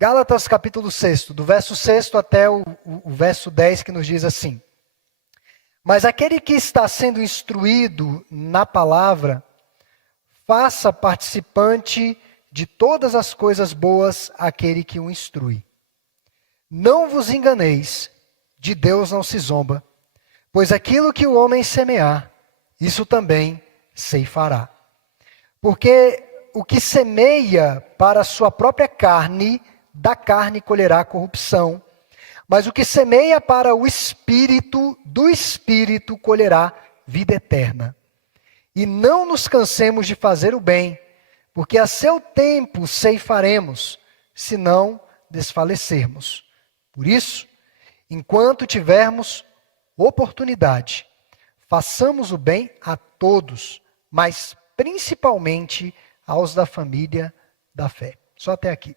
Gálatas capítulo 6, do verso 6 até o verso 10, que nos diz assim: Mas aquele que está sendo instruído na palavra, faça participante de todas as coisas boas aquele que o instrui. Não vos enganeis, de Deus não se zomba, pois aquilo que o homem semear, isso também ceifará. Porque o que semeia para a sua própria carne, da carne colherá corrupção, mas o que semeia para o Espírito, do Espírito colherá vida eterna. E não nos cansemos de fazer o bem, porque a seu tempo ceifaremos, se não desfalecermos. Por isso, enquanto tivermos oportunidade, façamos o bem a todos, mas principalmente aos da família da fé. Só até aqui.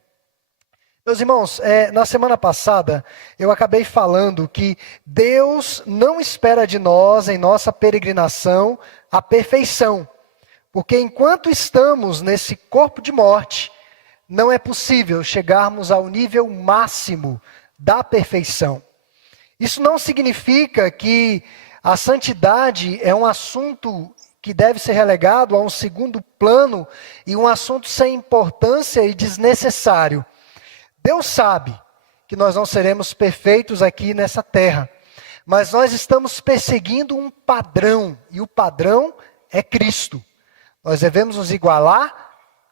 Meus irmãos, na semana passada eu acabei falando que Deus não espera de nós, em nossa peregrinação, a perfeição. Porque enquanto estamos nesse corpo de morte, não é possível chegarmos ao nível máximo da perfeição. Isso não significa que a santidade é um assunto que deve ser relegado a um segundo plano e um assunto sem importância e desnecessário. Deus sabe que nós não seremos perfeitos aqui nessa terra, mas nós estamos perseguindo um padrão, e o padrão é Cristo. Nós devemos nos igualar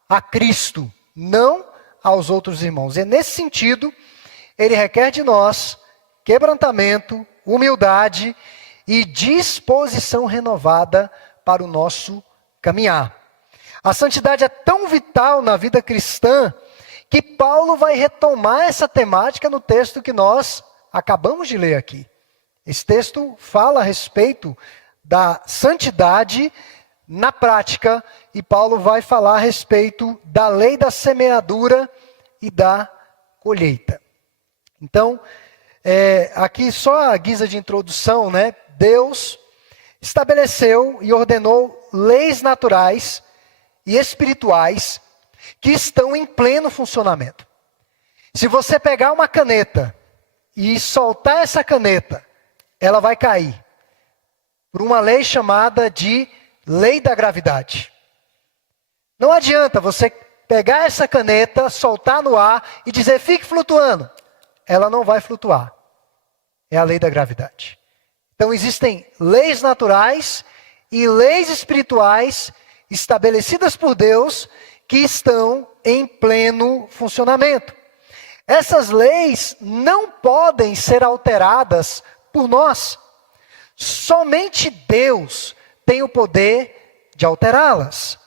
a Cristo, não aos outros irmãos. E nesse sentido, ele requer de nós quebrantamento, humildade e disposição renovada para o nosso caminhar. A santidade é tão vital na vida cristã que Paulo vai retomar essa temática no texto que nós acabamos de ler aqui. Esse texto fala a respeito da santidade na prática, e Paulo vai falar a respeito da lei da semeadura e da colheita. Então, aqui só a guisa de introdução, né? Deus estabeleceu e ordenou leis naturais e espirituais que estão em pleno funcionamento. Se você pegar uma caneta e soltar essa caneta, ela vai cair por uma lei chamada de lei da gravidade. Não adianta você pegar essa caneta, soltar no ar e dizer fique flutuando. Ela não vai flutuar. É a lei da gravidade. Então existem leis naturais e leis espirituais estabelecidas por Deus que estão em pleno funcionamento. Essas leis não podem ser alteradas por nós. Somente Deus tem o poder de alterá-las.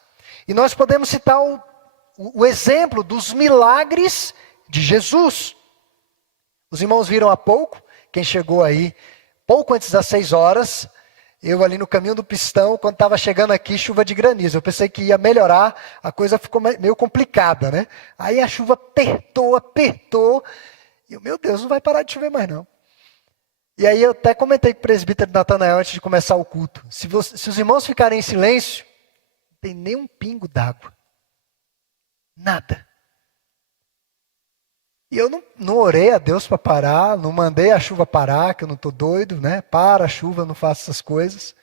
E nós podemos citar o exemplo dos milagres de Jesus. Os irmãos viram há pouco, quem chegou aí, pouco antes das 6 horas, eu ali no caminho do Pistão, quando estava chegando aqui, chuva de granizo. Eu pensei que ia melhorar, a coisa ficou meio complicada, né? Aí a chuva apertou, e meu Deus, não vai parar de chover mais não. E aí eu até comentei com o presbítero Natanael antes de começar o culto. Se os irmãos ficarem em silêncio, não tem nem um pingo d'água. Nada. E eu não orei a Deus para parar, não mandei a chuva parar, que eu não estou doido, né? Para a chuva, não faço essas coisas.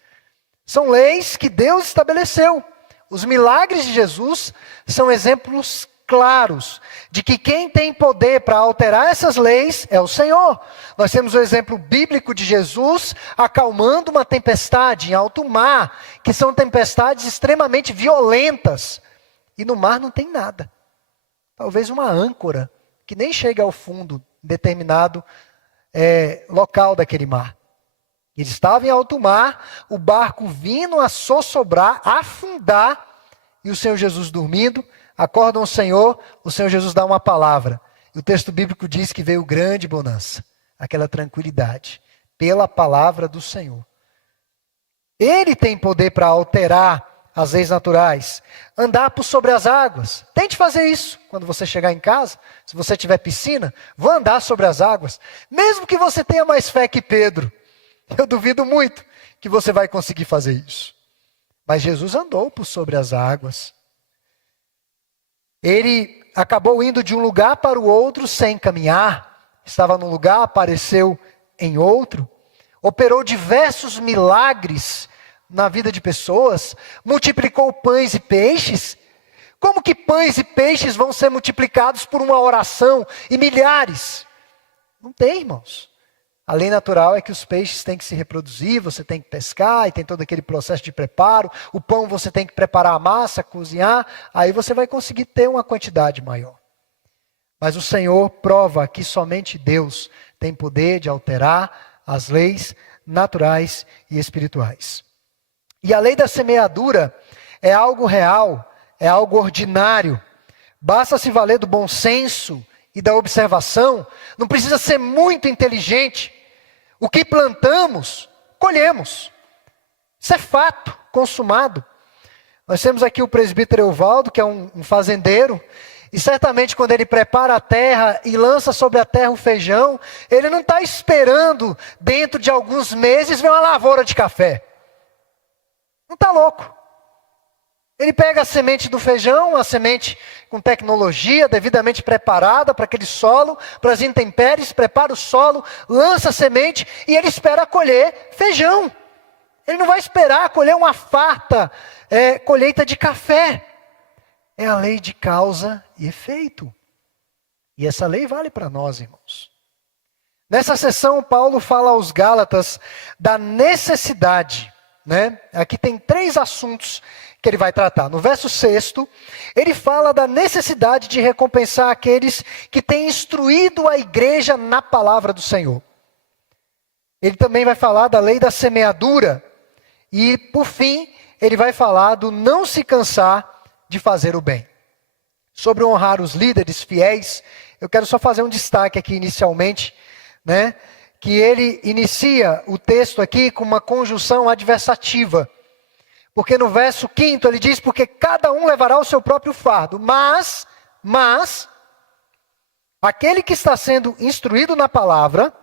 São leis que Deus estabeleceu. Os milagres de Jesus são exemplos claros de que quem tem poder para alterar essas leis é o Senhor. Nós temos o exemplo bíblico de Jesus acalmando uma tempestade em alto mar, que são tempestades extremamente violentas. E no mar não tem nada. Talvez uma âncora que nem chega ao fundo determinado local daquele mar. Ele estava em alto mar, o barco vindo a sossobrar, afundar, e o Senhor Jesus dormindo, acordam o Senhor Jesus dá uma palavra. E o texto bíblico diz que veio grande bonança, aquela tranquilidade, pela palavra do Senhor. Ele tem poder para alterar as leis naturais, andar por sobre as águas. Tente fazer isso quando você chegar em casa. Se você tiver piscina, vá andar sobre as águas. Mesmo que você tenha mais fé que Pedro, eu duvido muito que você vai conseguir fazer isso. Mas Jesus andou por sobre as águas. Ele acabou indo de um lugar para o outro sem caminhar, estava num lugar, apareceu em outro, operou diversos milagres na vida de pessoas, multiplicou pães e peixes. Como que pães e peixes vão ser multiplicados por uma oração e milhares? Não tem, irmãos. A lei natural é que os peixes têm que se reproduzir, você tem que pescar, e tem todo aquele processo de preparo. O pão você tem que preparar a massa, cozinhar, aí você vai conseguir ter uma quantidade maior. Mas o Senhor prova que somente Deus tem poder de alterar as leis naturais e espirituais. E a lei da semeadura é algo real, é algo ordinário. Basta se valer do bom senso e da observação, não precisa ser muito inteligente. O que plantamos, colhemos. Isso é fato, consumado. Nós temos aqui o presbítero Evaldo, que é um fazendeiro, e certamente quando ele prepara a terra e lança sobre a terra o feijão, ele não está esperando dentro de alguns meses ver uma lavoura de café. Não está louco. Ele pega a semente do feijão, a semente com tecnologia, devidamente preparada para aquele solo, para as intempéries, prepara o solo, lança a semente e ele espera colher feijão. Ele não vai esperar colher uma farta colheita de café. É a lei de causa e efeito. E essa lei vale para nós, irmãos. Nessa sessão, Paulo fala aos Gálatas da necessidade, né? Aqui tem 3 assuntos que ele vai tratar. No verso 6, ele fala da necessidade de recompensar aqueles que têm instruído a igreja na palavra do Senhor. Ele também vai falar da lei da semeadura. E, por fim, ele vai falar do não se cansar de fazer o bem. Sobre honrar os líderes fiéis, eu quero só fazer um destaque aqui inicialmente, né? Que ele inicia o texto aqui com uma conjunção adversativa. Porque no verso 5 ele diz, porque cada um levará o seu próprio fardo, mas, aquele que está sendo instruído na palavra,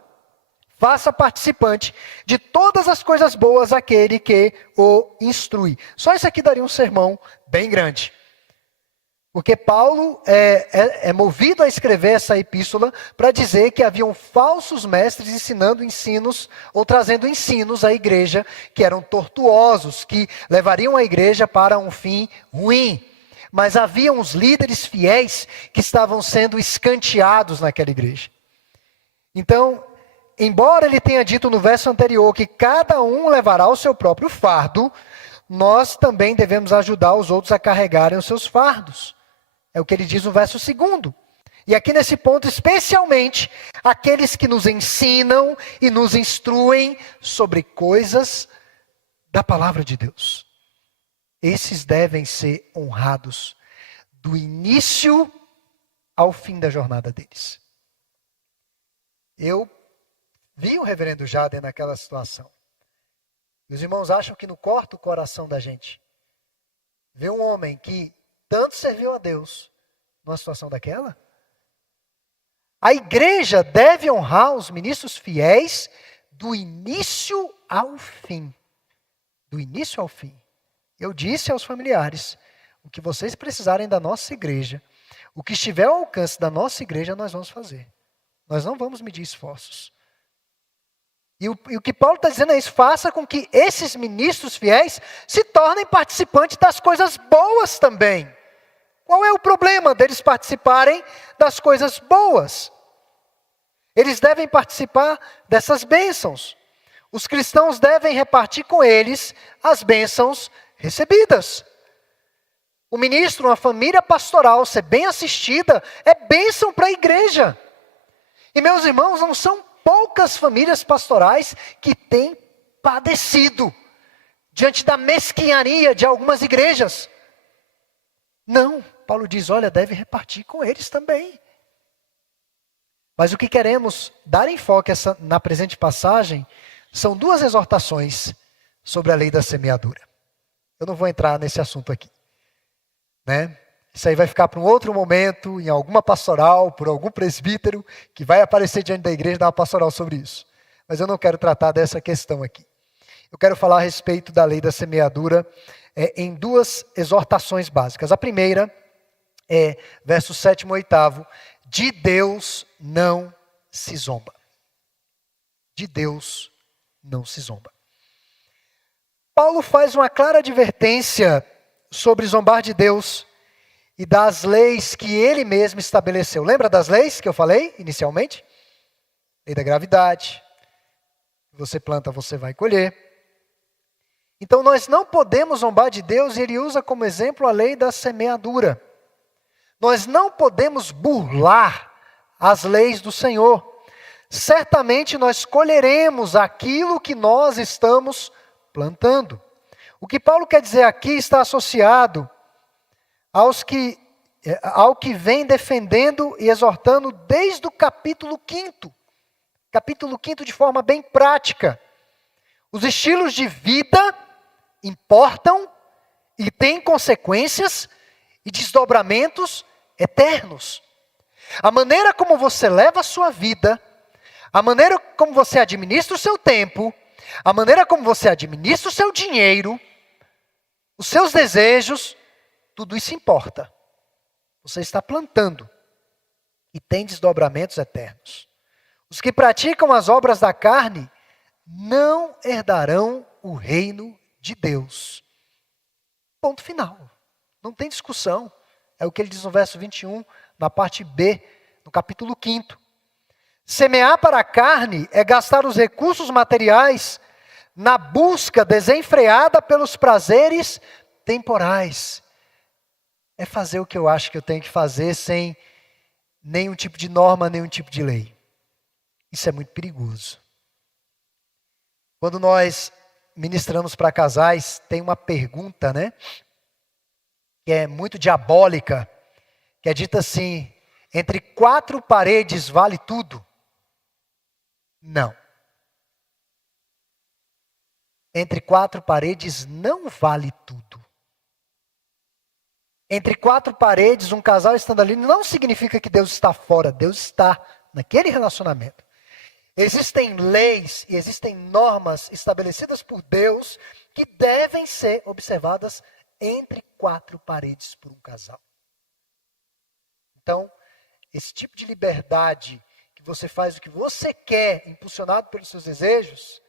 faça participante de todas as coisas boas aquele que o instrui. Só isso aqui daria um sermão bem grande. Porque Paulo é movido a escrever essa epístola para dizer que haviam falsos mestres ensinando ensinos ou trazendo ensinos à igreja que eram tortuosos, que levariam a igreja para um fim ruim. Mas havia uns líderes fiéis que estavam sendo escanteados naquela igreja. Então, embora ele tenha dito no verso anterior que cada um levará o seu próprio fardo, nós também devemos ajudar os outros a carregarem os seus fardos. É o que ele diz no verso 2. E aqui nesse ponto, especialmente, aqueles que nos ensinam e nos instruem sobre coisas da palavra de Deus. Esses devem ser honrados do início ao fim da jornada deles. Eu vi o reverendo Jader naquela situação. E os irmãos acham que não corta o coração da gente ver um homem que tanto serviu a Deus numa situação daquela? A igreja deve honrar os ministros fiéis do início ao fim. Do início ao fim. Eu disse aos familiares, o que vocês precisarem da nossa igreja, o que estiver ao alcance da nossa igreja, nós vamos fazer. Nós não vamos medir esforços. E o que Paulo está dizendo é isso, faça com que esses ministros fiéis se tornem participantes das coisas boas também. Qual é o problema deles participarem das coisas boas? Eles devem participar dessas bênçãos. Os cristãos devem repartir com eles as bênçãos recebidas. O ministro, uma família pastoral, ser bem assistida, é bênção para a igreja. E meus irmãos, não são poucas famílias pastorais que têm padecido diante da mesquinharia de algumas igrejas. Não, Paulo diz, olha, deve repartir com eles também. Mas o que queremos dar enfoque na presente passagem são 2 exortações sobre a lei da semeadura. Eu não vou entrar nesse assunto aqui, né? Isso aí vai ficar para um outro momento, em alguma pastoral, por algum presbítero, que vai aparecer diante da igreja e dar uma pastoral sobre isso. Mas eu não quero tratar dessa questão aqui. Eu quero falar a respeito da lei da semeadura em 2 exortações básicas. A primeira é, verso 7º e 8º, de Deus não se zomba. De Deus não se zomba. Paulo faz uma clara advertência sobre zombar de Deus e das leis que ele mesmo estabeleceu. Lembra das leis que eu falei inicialmente? Lei da gravidade. Você planta, você vai colher. Então nós não podemos zombar de Deus e ele usa como exemplo a lei da semeadura. Nós não podemos burlar as leis do Senhor. Certamente nós colheremos aquilo que nós estamos plantando. O que Paulo quer dizer aqui está associado ao que vem defendendo e exortando desde o capítulo 5º. Capítulo 5º de forma bem prática. Os estilos de vida importam e têm consequências e desdobramentos eternos. A maneira como você leva a sua vida, a maneira como você administra o seu tempo, a maneira como você administra o seu dinheiro, os seus desejos, tudo isso importa. Você está plantando e tem desdobramentos eternos. Os que praticam as obras da carne não herdarão o reino de Deus. Ponto final. Não tem discussão. É o que ele diz no verso 21, na parte B, no capítulo 5º. Semear para a carne é gastar os recursos materiais na busca desenfreada pelos prazeres temporais. É fazer o que eu acho que eu tenho que fazer sem nenhum tipo de norma, nenhum tipo de lei. Isso é muito perigoso. Quando nós ministramos para casais, tem uma pergunta, né? Que é muito diabólica, que é dita assim: entre 4 paredes vale tudo? Não. Entre 4 paredes não vale tudo. Entre 4 paredes, um casal estando ali, não significa que Deus está fora, Deus está naquele relacionamento. Existem leis e existem normas estabelecidas por Deus que devem ser observadas entre 4 paredes por um casal. Então, esse tipo de liberdade que você faz o que você quer, impulsionado pelos seus desejos,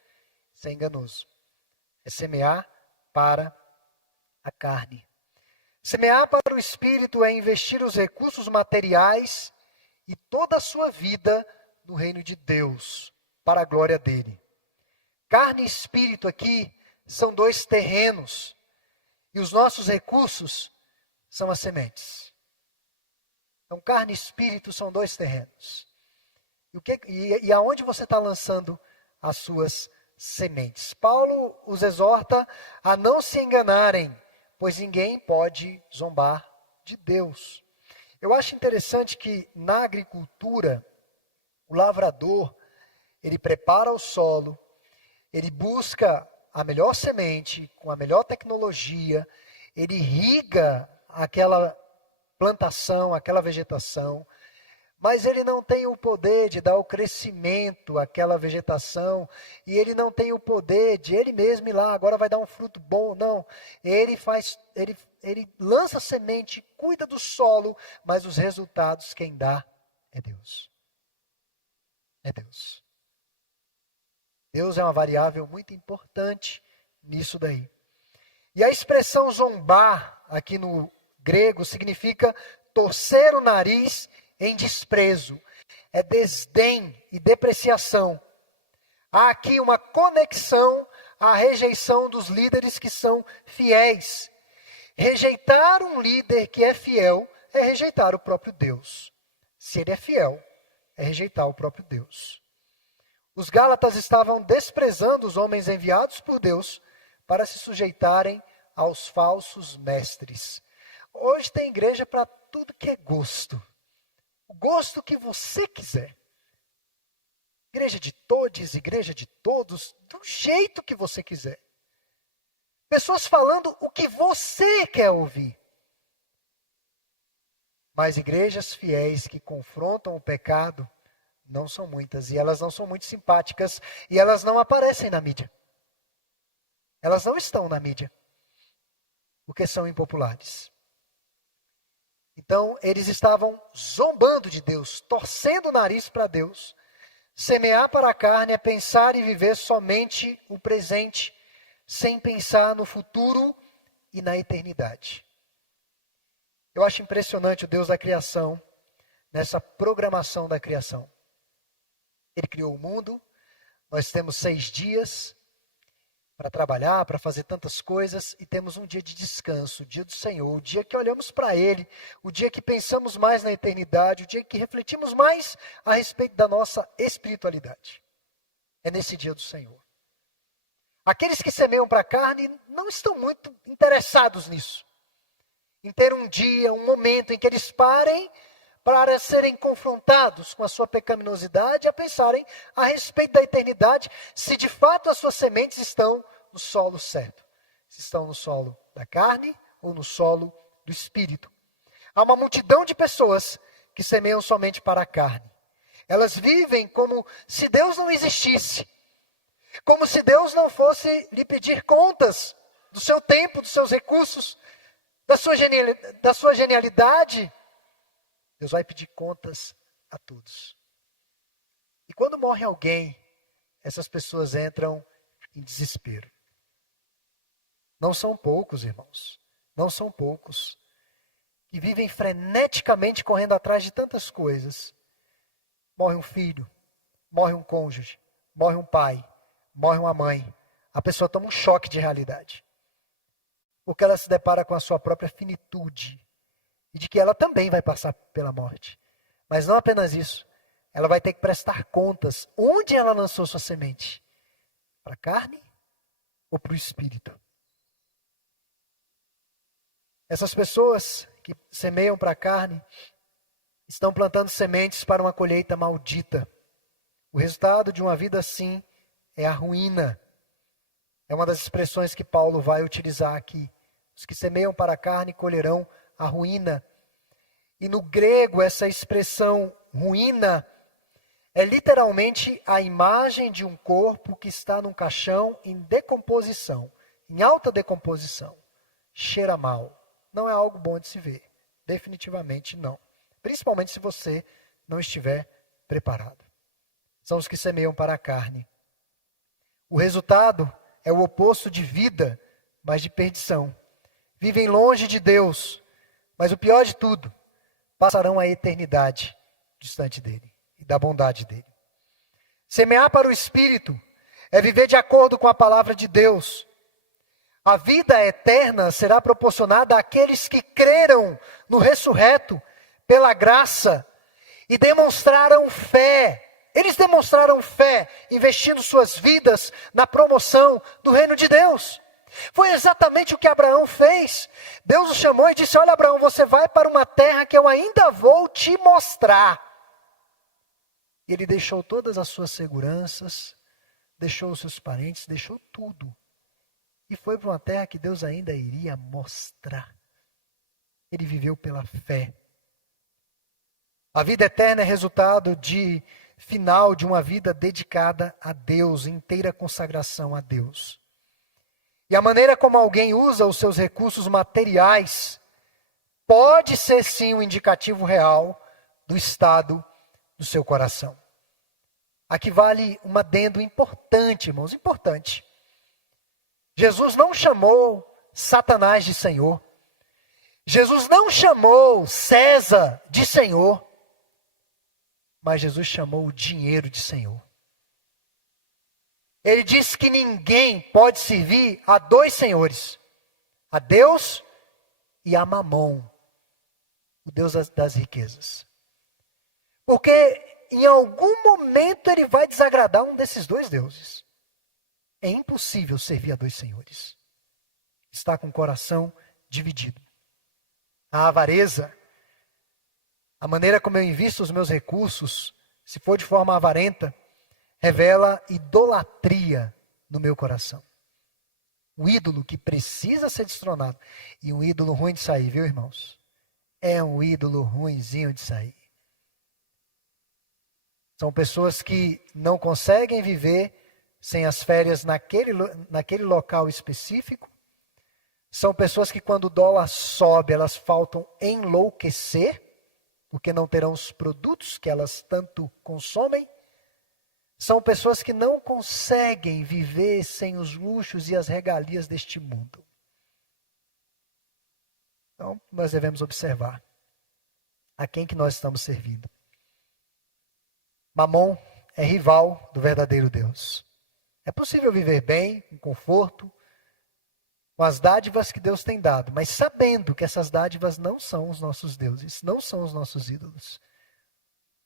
isso é enganoso. É semear para a carne. Semear para o Espírito é investir os recursos materiais e toda a sua vida no reino de Deus, para a glória dele. Carne e Espírito aqui são 2 terrenos. E os nossos recursos são as sementes. Então, carne e Espírito são 2 terrenos. E aonde você está lançando as suas sementes? Paulo os exorta a não se enganarem, pois ninguém pode zombar de Deus. Eu acho interessante que na agricultura, o lavrador, ele prepara o solo, ele busca a melhor semente, com a melhor tecnologia, ele irriga aquela plantação, aquela vegetação, mas ele não tem o poder de dar o crescimento àquela vegetação, e ele não tem o poder de ele mesmo ir lá, agora vai dar um fruto bom, não. Ele lança a semente, cuida do solo, mas os resultados quem dá é Deus. É Deus. Deus é uma variável muito importante nisso daí. E a expressão zombar, aqui no grego, significa torcer o nariz em desprezo. É desdém e depreciação. Há aqui uma conexão à rejeição dos líderes que são fiéis. Rejeitar um líder que é fiel é rejeitar o próprio Deus. Se ele é fiel, é rejeitar o próprio Deus. Os Gálatas estavam desprezando os homens enviados por Deus para se sujeitarem aos falsos mestres. Hoje tem igreja para tudo que é gosto. O gosto que você quiser. Igreja de todos, igreja de todos, do jeito que você quiser. Pessoas falando o que você quer ouvir. Mas igrejas fiéis que confrontam o pecado não são muitas. E elas não são muito simpáticas. E elas não aparecem na mídia. Elas não estão na mídia. Porque são impopulares. Então, eles estavam zombando de Deus, torcendo o nariz para Deus. Semear para a carne é pensar e viver somente o presente, sem pensar no futuro e na eternidade. Eu acho impressionante o Deus da criação, nessa programação da criação. Ele criou o mundo, nós temos 6 dias para trabalhar, para fazer tantas coisas, e temos um dia de descanso, o dia do Senhor, o dia que olhamos para Ele, o dia que pensamos mais na eternidade, o dia que refletimos mais a respeito da nossa espiritualidade. É nesse dia do Senhor. Aqueles que semeiam para a carne não estão muito interessados nisso. Em ter um dia, um momento em que eles parem para serem confrontados com a sua pecaminosidade, a pensarem a respeito da eternidade, se de fato as suas sementes estão no solo certo. Se estão no solo da carne ou no solo do espírito. Há uma multidão de pessoas que semeiam somente para a carne. Elas vivem como se Deus não existisse. Como se Deus não fosse lhe pedir contas do seu tempo, dos seus recursos, da sua genialidade. Deus vai pedir contas a todos. E quando morre alguém, essas pessoas entram em desespero. Não são poucos, irmãos. Não são poucos que vivem freneticamente correndo atrás de tantas coisas. Morre um filho, morre um cônjuge, morre um pai, morre uma mãe. A pessoa toma um choque de realidade. Porque ela se depara com a sua própria finitude. E de que ela também vai passar pela morte. Mas não apenas isso. Ela vai ter que prestar contas. Onde ela lançou sua semente? Para a carne ou para o espírito? Essas pessoas que semeiam para a carne estão plantando sementes para uma colheita maldita. O resultado de uma vida assim é a ruína. É uma das expressões que Paulo vai utilizar aqui. Os que semeiam para a carne colherão a ruína. E no grego, essa expressão ruína é literalmente a imagem de um corpo que está num caixão em decomposição, em alta decomposição. Cheira mal. Não é algo bom de se ver. Definitivamente não. Principalmente se você não estiver preparado. São os que semeiam para a carne. O resultado é o oposto de vida, mas de perdição. Vivem longe de Deus, mas o pior de tudo, passarão a eternidade distante dele e da bondade dele. Semear para o Espírito é viver de acordo com a palavra de Deus. A vida eterna será proporcionada àqueles que creram no ressurreto pela graça e demonstraram fé. Eles demonstraram fé, investindo suas vidas na promoção do reino de Deus. Foi exatamente o que Abraão fez. Deus o chamou e disse: olha, Abraão, você vai para uma terra que eu ainda vou te mostrar. Ele deixou todas as suas seguranças, deixou os seus parentes, deixou tudo. E foi para uma terra que Deus ainda iria mostrar. Ele viveu pela fé. A vida eterna é resultado final de uma vida dedicada a Deus, inteira consagração a Deus. E a maneira como alguém usa os seus recursos materiais pode ser sim um indicativo real do estado do seu coração. Aqui vale um adendo importante, irmãos, importante. Jesus não chamou Satanás de Senhor. Jesus não chamou César de Senhor. Mas Jesus chamou o dinheiro de Senhor. Ele disse que ninguém pode servir a 2 senhores. A Deus e a Mamon, o Deus das riquezas. Porque em algum momento ele vai desagradar um desses 2 deuses. É impossível servir a 2 senhores. Está com o coração dividido. A avareza, a maneira como eu invisto os meus recursos, se for de forma avarenta, revela idolatria no meu coração. Um ídolo que precisa ser destronado. E um ídolo ruim de sair, viu, irmãos? É um ídolo ruinzinho de sair. São pessoas que não conseguem viver sem as férias naquele local específico. São pessoas que quando o dólar sobe, elas faltam enlouquecer, porque não terão os produtos que elas tanto consomem. São pessoas que não conseguem viver sem os luxos e as regalias deste mundo. Então, nós devemos observar a quem que nós estamos servindo. Mamon é rival do verdadeiro Deus. É possível viver bem, com conforto, com as dádivas que Deus tem dado, mas sabendo que essas dádivas não são os nossos deuses, não são os nossos ídolos.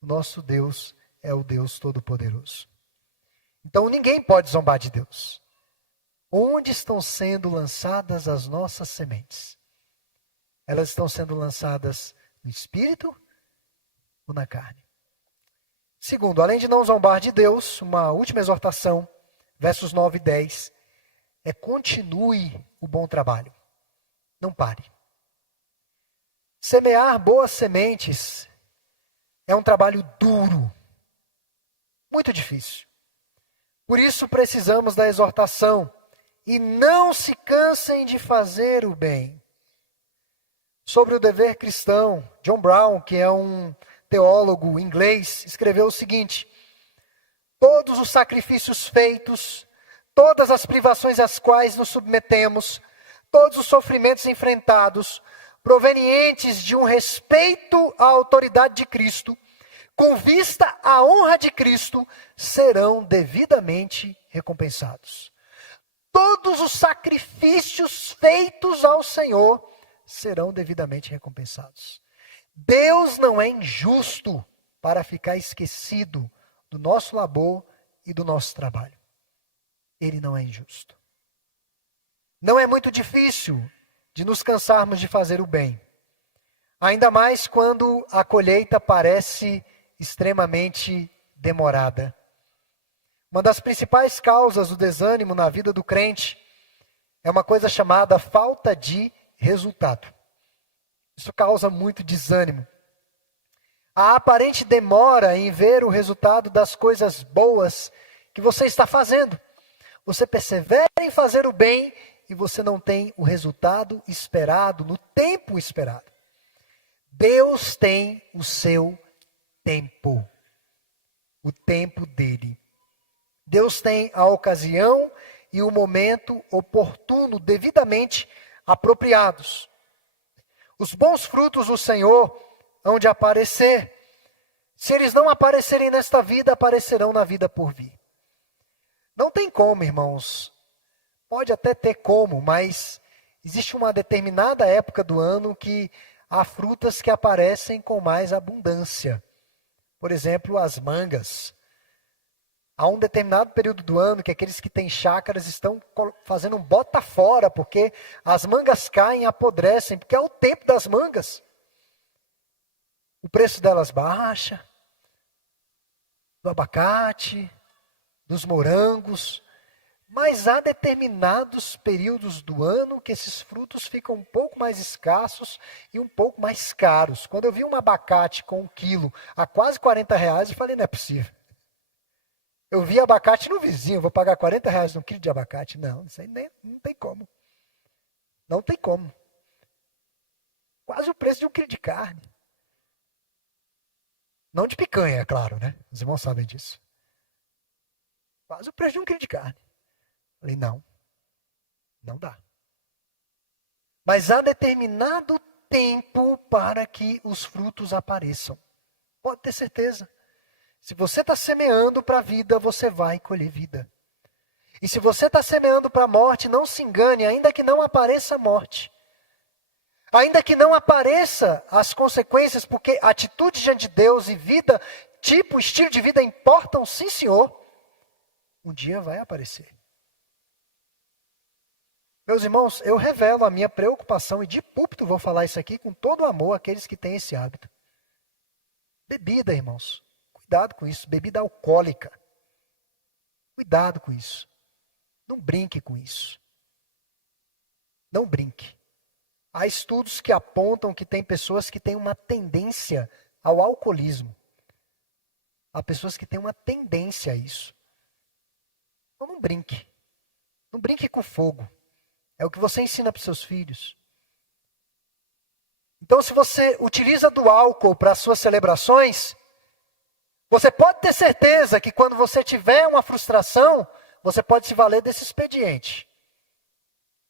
O nosso Deus é o Deus Todo-Poderoso. Então ninguém pode zombar de Deus. Onde estão sendo lançadas as nossas sementes? Elas estão sendo lançadas no espírito ou na carne? Segundo, além de não zombar de Deus, uma última exortação, versos 9 e 10, é continue o bom trabalho. Não pare. Semear boas sementes é um trabalho duro, muito difícil. Por isso precisamos da exortação. E não se cansem de fazer o bem. Sobre o dever cristão, John Brown, que é um teólogo inglês, escreveu o seguinte: todos os sacrifícios feitos, todas as privações às quais nos submetemos, todos os sofrimentos enfrentados, provenientes de um respeito à autoridade de Cristo, com vista à honra de Cristo, serão devidamente recompensados. Todos os sacrifícios feitos ao Senhor serão devidamente recompensados. Deus não é injusto para ficar esquecido do nosso labor e do nosso trabalho. Ele não é injusto. Não é muito difícil de nos cansarmos de fazer o bem. Ainda mais quando a colheita parece extremamente demorada. Uma das principais causas do desânimo na vida do crente é uma coisa chamada falta de resultado. Isso causa muito desânimo. A aparente demora em ver o resultado das coisas boas que você está fazendo. Você persevera em fazer o bem e você não tem o resultado esperado, no tempo esperado. Deus tem o seu tempo, o tempo dele. Deus tem a ocasião e o momento oportuno, devidamente apropriados. Os bons frutos do Senhor hão de aparecer. Se eles não aparecerem nesta vida, aparecerão na vida por vir. Não tem como, irmãos. Pode até ter como, mas existe uma determinada época do ano que há frutas que aparecem com mais abundância. Por exemplo, as mangas. Há um determinado período do ano que aqueles que têm chácaras estão fazendo um bota fora, porque as mangas caem, apodrecem, porque é o tempo das mangas. O preço delas baixa, do abacate, dos morangos, mas há determinados períodos do ano que esses frutos ficam um pouco mais escassos e um pouco mais caros. Quando eu vi um abacate com 1 quilo a quase R$40, eu falei, não é possível. Eu vi abacate no vizinho, vou pagar R$40 no quilo de abacate. Não, isso aí não tem como. Não tem como. Quase o preço de 1 quilo de carne. Não de picanha, é claro, né? Os irmãos sabem disso. Quase o preço de 1 quilo de carne. Falei, não dá. Mas há determinado tempo para que os frutos apareçam. Pode ter certeza. Se você está semeando para a vida, você vai colher vida. E se você está semeando para a morte, não se engane, ainda que não apareça a morte. Ainda que não apareça as consequências, porque atitude diante de Deus e vida, tipo, estilo de vida importam, sim senhor. Um dia vai aparecer. Meus irmãos, eu revelo a minha preocupação, e de púlpito vou falar isso aqui com todo amor àqueles que têm esse hábito. Bebida, irmãos. Cuidado com isso, bebida alcoólica. Cuidado com isso. Não brinque com isso. Não brinque. Há estudos que apontam que tem pessoas que têm uma tendência ao alcoolismo. Há pessoas que têm uma tendência a isso. Então não brinque. Não brinque com fogo. É o que você ensina para os seus filhos. Então, se você utiliza do álcool para as suas celebrações, você pode ter certeza que quando você tiver uma frustração, você pode se valer desse expediente.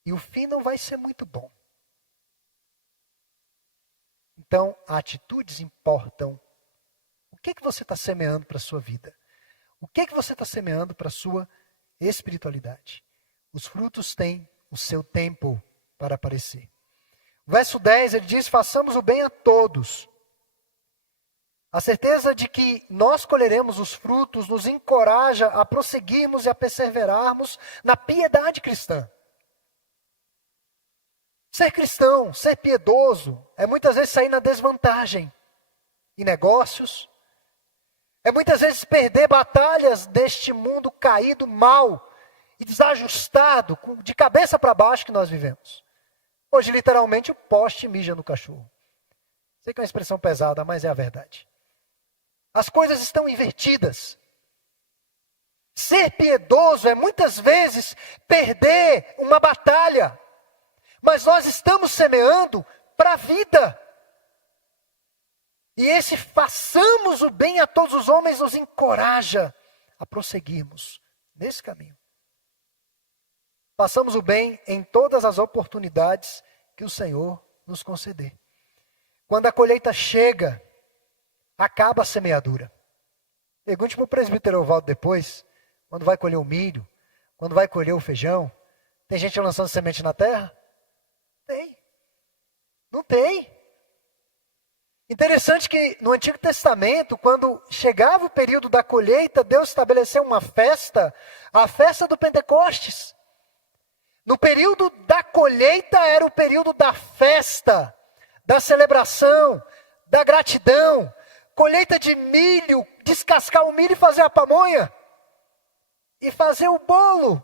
E o fim não vai ser muito bom. Então, atitudes importam. O que você está semeando para a sua vida? O que você está semeando para a sua espiritualidade? Os frutos têm o seu tempo para aparecer. O verso 10, ele diz, façamos o bem a todos. A certeza de que nós colheremos os frutos nos encoraja a prosseguirmos e a perseverarmos na piedade cristã. Ser cristão, ser piedoso, é muitas vezes sair na desvantagem em negócios. É muitas vezes perder batalhas deste mundo caído, mal e desajustado, de cabeça para baixo que nós vivemos. Hoje, literalmente, o poste mija no cachorro. Sei que é uma expressão pesada, mas é a verdade. As coisas estão invertidas. Ser piedoso é muitas vezes perder uma batalha. Mas nós estamos semeando para a vida. E esse façamos o bem a todos os homens nos encoraja a prosseguirmos nesse caminho. Façamos o bem em todas as oportunidades que o Senhor nos conceder. Quando a colheita chega, acaba a semeadura. Pergunte para o presbítero Evaldo depois, quando vai colher o milho, quando vai colher o feijão, tem gente lançando semente na terra? Tem. Não tem. Interessante que no Antigo Testamento, quando chegava o período da colheita, Deus estabeleceu uma festa, a festa do Pentecostes. No período da colheita era o período da festa, da celebração, da gratidão. Colheita de milho, descascar o milho e fazer a pamonha. E fazer o bolo.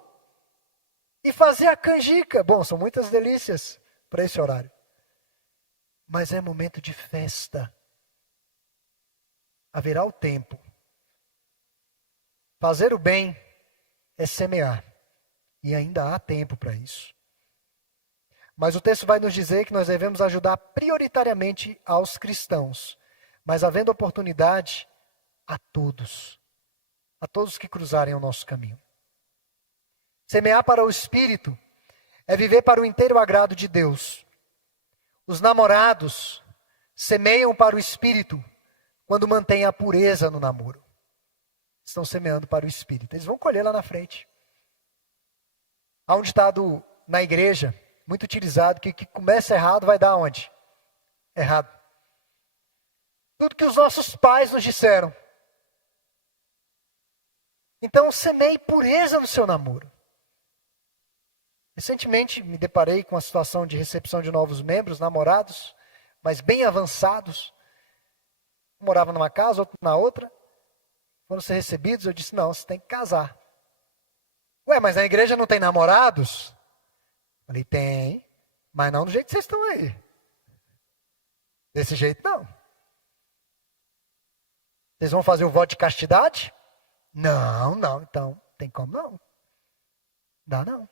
E fazer a canjica. Bom, são muitas delícias para esse horário. Mas é momento de festa. Haverá o tempo. Fazer o bem é semear. E ainda há tempo para isso. Mas o texto vai nos dizer que nós devemos ajudar prioritariamente aos cristãos. Mas havendo oportunidade, a todos. A todos que cruzarem o nosso caminho. Semear para o Espírito é viver para o inteiro agrado de Deus. Os namorados semeiam para o Espírito quando mantêm a pureza no namoro. Estão semeando para o Espírito. Eles vão colher lá na frente. Há um ditado na igreja, muito utilizado, que começa errado vai dar onde? Errado. Tudo que os nossos pais nos disseram. Então, semeie pureza no seu namoro. Recentemente me deparei com a situação de recepção de novos membros, namorados, mas bem avançados. Um morava numa casa, outro na outra. Foram ser recebidos, eu disse, não, você tem que casar. Ué, mas na igreja não tem namorados? Falei, tem, mas não do jeito que vocês estão aí. Desse jeito não. Vocês vão fazer o voto de castidade? Não, então, tem como não. Dá não.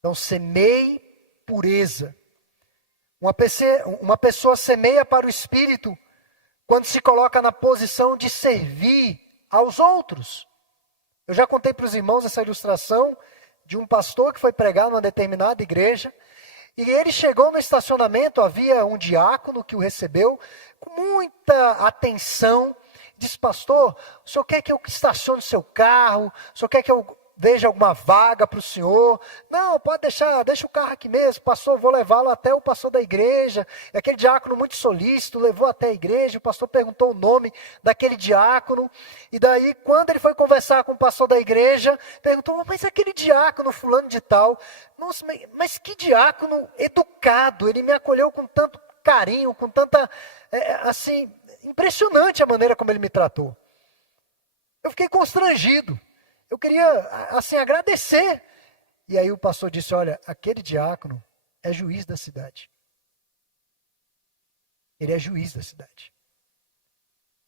Então, semeie pureza. Uma pessoa semeia para o Espírito quando se coloca na posição de servir aos outros. Eu já contei para os irmãos essa ilustração de um pastor que foi pregar numa determinada igreja. E ele chegou no estacionamento, havia um diácono que o recebeu com muita atenção. Disse, pastor, o senhor quer que eu estacione o seu carro? O senhor quer que eu veja alguma vaga para o senhor? Não, pode deixar, deixa o carro aqui mesmo. Pastor, vou levá-lo até o pastor da igreja. E aquele diácono muito solícito levou até a igreja. O pastor perguntou o nome daquele diácono. E daí, quando ele foi conversar com o pastor da igreja, perguntou, mas aquele diácono fulano de tal, nossa, mas que diácono educado. Ele me acolheu com tanto carinho, com tanta, assim, impressionante a maneira como ele me tratou. Eu fiquei constrangido. Eu queria, assim, agradecer. E aí o pastor disse, olha, aquele diácono é juiz da cidade. Ele é juiz da cidade.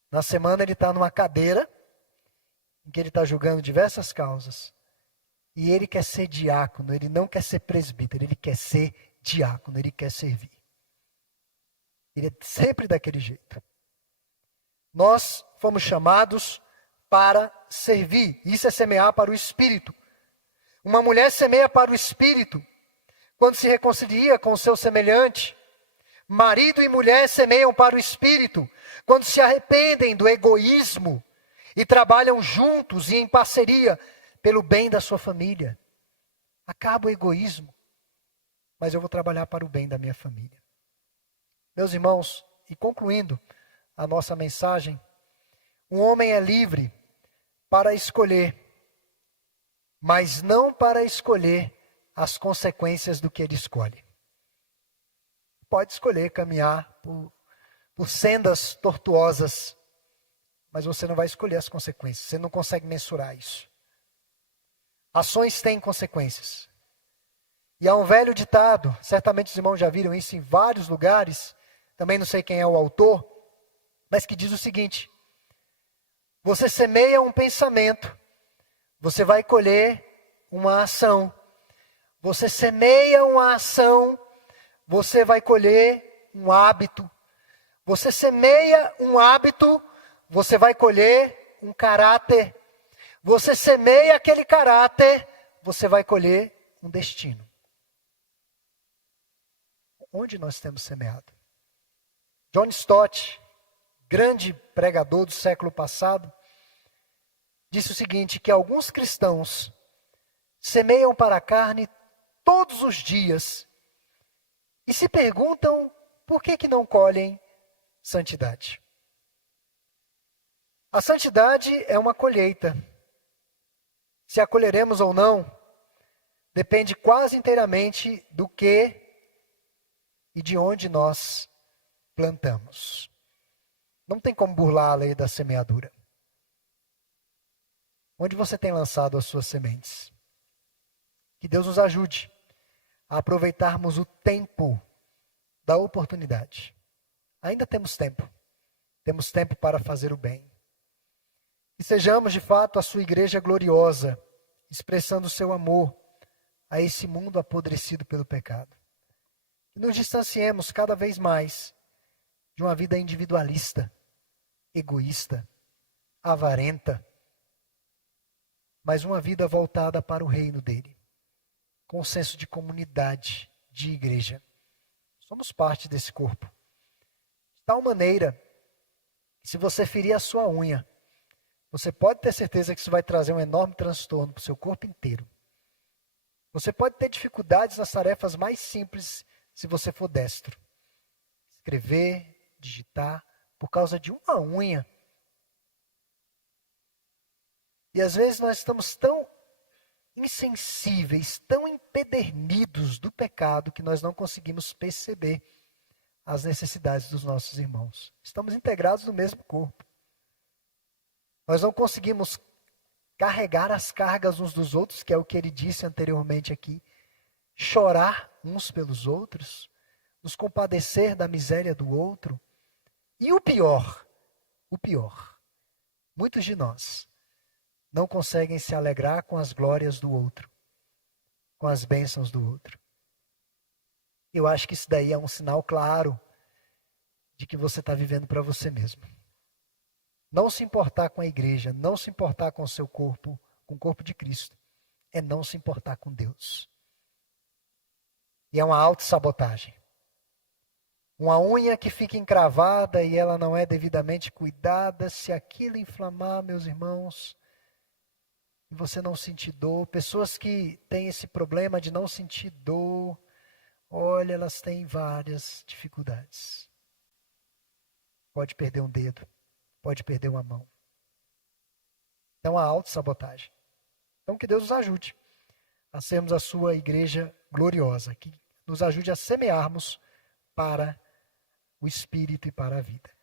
Na semana ele está numa cadeira, em que ele está julgando diversas causas. E ele quer ser diácono, ele não quer ser presbítero, ele quer ser diácono, ele quer servir. Ele é sempre daquele jeito. Nós fomos chamados para servir. Isso é semear para o Espírito. Uma mulher semeia para o Espírito quando se reconcilia com o seu semelhante. Marido e mulher semeiam para o Espírito quando se arrependem do egoísmo e trabalham juntos e em parceria pelo bem da sua família. Acaba o egoísmo, mas eu vou trabalhar para o bem da minha família. Meus irmãos, e concluindo a nossa mensagem, um homem é livre para escolher, mas não para escolher as consequências do que ele escolhe. Pode escolher caminhar por sendas tortuosas, mas você não vai escolher as consequências, você não consegue mensurar isso. Ações têm consequências. E há um velho ditado, certamente os irmãos já viram isso em vários lugares, também não sei quem é o autor, mas que diz o seguinte: você semeia um pensamento, você vai colher uma ação. Você semeia uma ação, você vai colher um hábito. Você semeia um hábito, você vai colher um caráter. Você semeia aquele caráter, você vai colher um destino. Onde nós temos semeado? John Stott, grande pregador do século passado, disse o seguinte, que alguns cristãos semeiam para a carne todos os dias e se perguntam por que não colhem santidade. A santidade é uma colheita. Se a colheremos ou não, depende quase inteiramente do que e de onde nós plantamos. Não tem como burlar a lei da semeadura. Onde você tem lançado as suas sementes? Que Deus nos ajude a aproveitarmos o tempo da oportunidade. Ainda temos tempo. Temos tempo para fazer o bem. Que sejamos de fato a sua igreja gloriosa, expressando o seu amor a esse mundo apodrecido pelo pecado. Que nos distanciemos cada vez mais de uma vida individualista, egoísta, avarenta, mas uma vida voltada para o reino dele, com um senso de comunidade, de igreja. Somos parte desse corpo. De tal maneira que se você ferir a sua unha, você pode ter certeza que isso vai trazer um enorme transtorno para o seu corpo inteiro. Você pode ter dificuldades nas tarefas mais simples se você for destro. Escrever, digitar, por causa de uma unha. E às vezes nós estamos tão insensíveis, tão empedernidos do pecado que nós não conseguimos perceber as necessidades dos nossos irmãos. Estamos integrados no mesmo corpo. Nós não conseguimos carregar as cargas uns dos outros, que é o que ele disse anteriormente aqui. Chorar uns pelos outros, nos compadecer da miséria do outro. E o pior, muitos de nós não conseguem se alegrar com as glórias do outro, com as bênçãos do outro. Eu acho que isso daí é um sinal claro de que você está vivendo para você mesmo. Não se importar com a igreja, não se importar com o seu corpo, com o corpo de Cristo, é não se importar com Deus. E é uma autossabotagem. Uma unha que fica encravada e ela não é devidamente cuidada, se aquilo inflamar, meus irmãos, e você não sentir dor, pessoas que têm esse problema de não sentir dor, olha, elas têm várias dificuldades. Pode perder um dedo, pode perder uma mão. Então, a autossabotagem. Então, que Deus nos ajude a sermos a sua igreja gloriosa, que nos ajude a semearmos para o Espírito e para a vida.